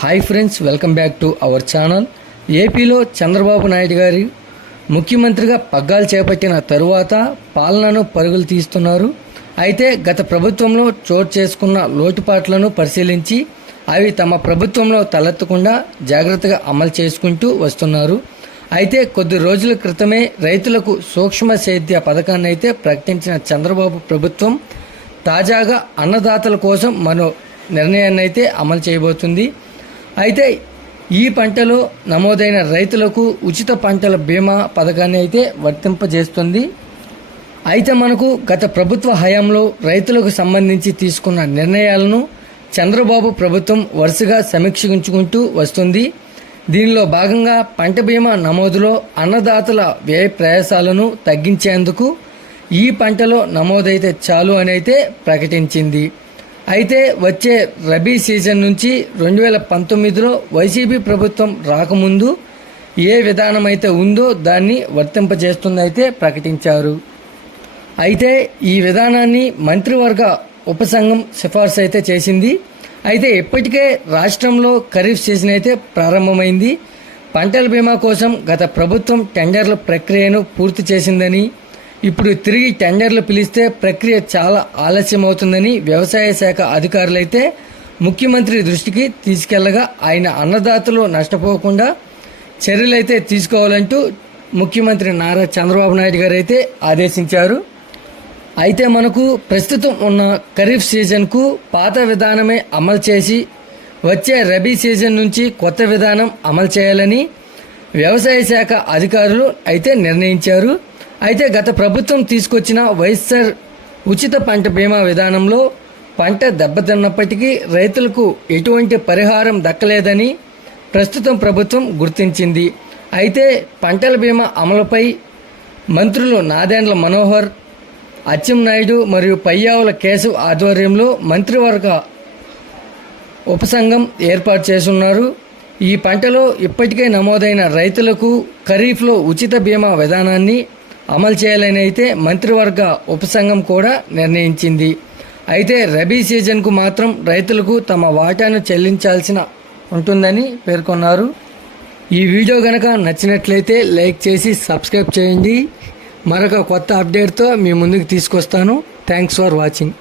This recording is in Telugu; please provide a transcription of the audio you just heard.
Hi friends, welcome back to our channel. ఏపీలో చంద్రబాబు నాయుడు గారి ముఖ్యమంత్రిగా పగ్గాలు చేపట్టిన తరువాత పాలనను పరుగులు తీస్తున్నారు. అయితే గత ప్రభుత్వంలో చోటు చేసుకున్న లోటుపాట్లను పరిశీలించి అవి తమ ప్రభుత్వంలో తలెత్తకుండా జాగ్రత్తగా అమలు చేసుకుంటూ వస్తున్నారు. అయితే కొద్ది రోజుల క్రితమే రైతులకు సూక్ష్మ సేద్య పథకాన్ని అయితే ప్రకటించిన చంద్రబాబు ప్రభుత్వం తాజాగా అన్నదాతల కోసం మరో నిర్ణయాన్ని అయితే అమలు చేయబోతుంది. అయితే ఈ పంటలో నమోదైన రైతులకు ఉచిత పంటల బీమా పథకాన్ని అయితే వర్తింపజేస్తుంది. అయితే మనకు గత ప్రభుత్వ హయాంలో రైతులకు సంబంధించి తీసుకున్న నిర్ణయాలను చంద్రబాబు ప్రభుత్వం వరుసగా సమీక్షించుకుంటూ వస్తుంది. దీనిలో భాగంగా పంట బీమా నమోదులో అన్నదాతల వ్యయ ప్రయాసాలను తగ్గించేందుకు ఈ పంటలో నమోదైతే చాలు అని అయితే ప్రకటించింది. అయితే వచ్చే రబీ సీజన్ నుంచి 2019లో వైసీపీ ప్రభుత్వం రాకముందు ఏ విధానం అయితే ఉందో దాన్ని వర్తింపజేస్తుందైతే ప్రకటించారు. అయితే ఈ విధానాన్ని మంత్రివర్గ ఉపసంఘం సిఫార్సు అయితే చేసింది. అయితే ఇప్పటికే రాష్ట్రంలో ఖరీఫ్ సీజన్ అయితే ప్రారంభమైంది. పంటల బీమా కోసం గత ప్రభుత్వం టెండర్ల ప్రక్రియను పూర్తి చేసిందని, ఇప్పుడు తిరిగి టెండర్లు పిలిస్తే ప్రక్రియ చాలా ఆలస్యం అవుతుందని వ్యవసాయ శాఖ అధికారులైతే ముఖ్యమంత్రి దృష్టికి తీసుకెళ్లగా ఆయన అన్నదాతలు నష్టపోకుండా చర్యలైతే తీసుకోవాలంటూ ముఖ్యమంత్రి నారా చంద్రబాబు నాయుడు గారు అయితే ఆదేశించారు. అయితే మనకు ప్రస్తుతం ఉన్న ఖరీఫ్ సీజన్కు పాత విధానమే అమలు చేసి వచ్చే రబీ సీజన్ నుంచి కొత్త విధానం అమలు చేయాలని వ్యవసాయ శాఖ అధికారులు అయితే నిర్ణయించారు. అయితే గత ప్రభుత్వం తీసుకొచ్చిన వైఎస్ఆర్ ఉచిత పంట బీమా విధానంలో పంట దెబ్బతిన్నప్పటికీ రైతులకు ఎటువంటి పరిహారం దక్కలేదని ప్రస్తుతం ప్రభుత్వం గుర్తించింది. అయితే పంటల బీమా అమలుపై మంత్రులు నాదెండ్ల మనోహర్, అచ్చెన్నాయుడు మరియు పయ్యావుల కేశవ్ ఆధ్వర్యంలో మంత్రివర్గ ఉపసంఘం ఏర్పాటు చేస్తున్నారు. ఈ పంటలో ఇప్పటికే నమోదైన రైతులకు ఖరీఫ్లో ఉచిత బీమా విధానాన్ని అమలు చేయాలని అయితే మంత్రివర్గ ఉపసంఘం కూడా నిర్ణయించింది. అయితే రబీ సీజన్కు మాత్రం రైతులకు తమ వాటాను చెల్లించాల్సిన ఉంటుందని పేర్కొన్నారు. ఈ వీడియో కనుక నచ్చినట్లయితే లైక్ చేసి సబ్స్క్రైబ్ చేయండి. మరొక కొత్త అప్డేట్తో మీ ముందుకు తీసుకొస్తాను. Thanks for watching.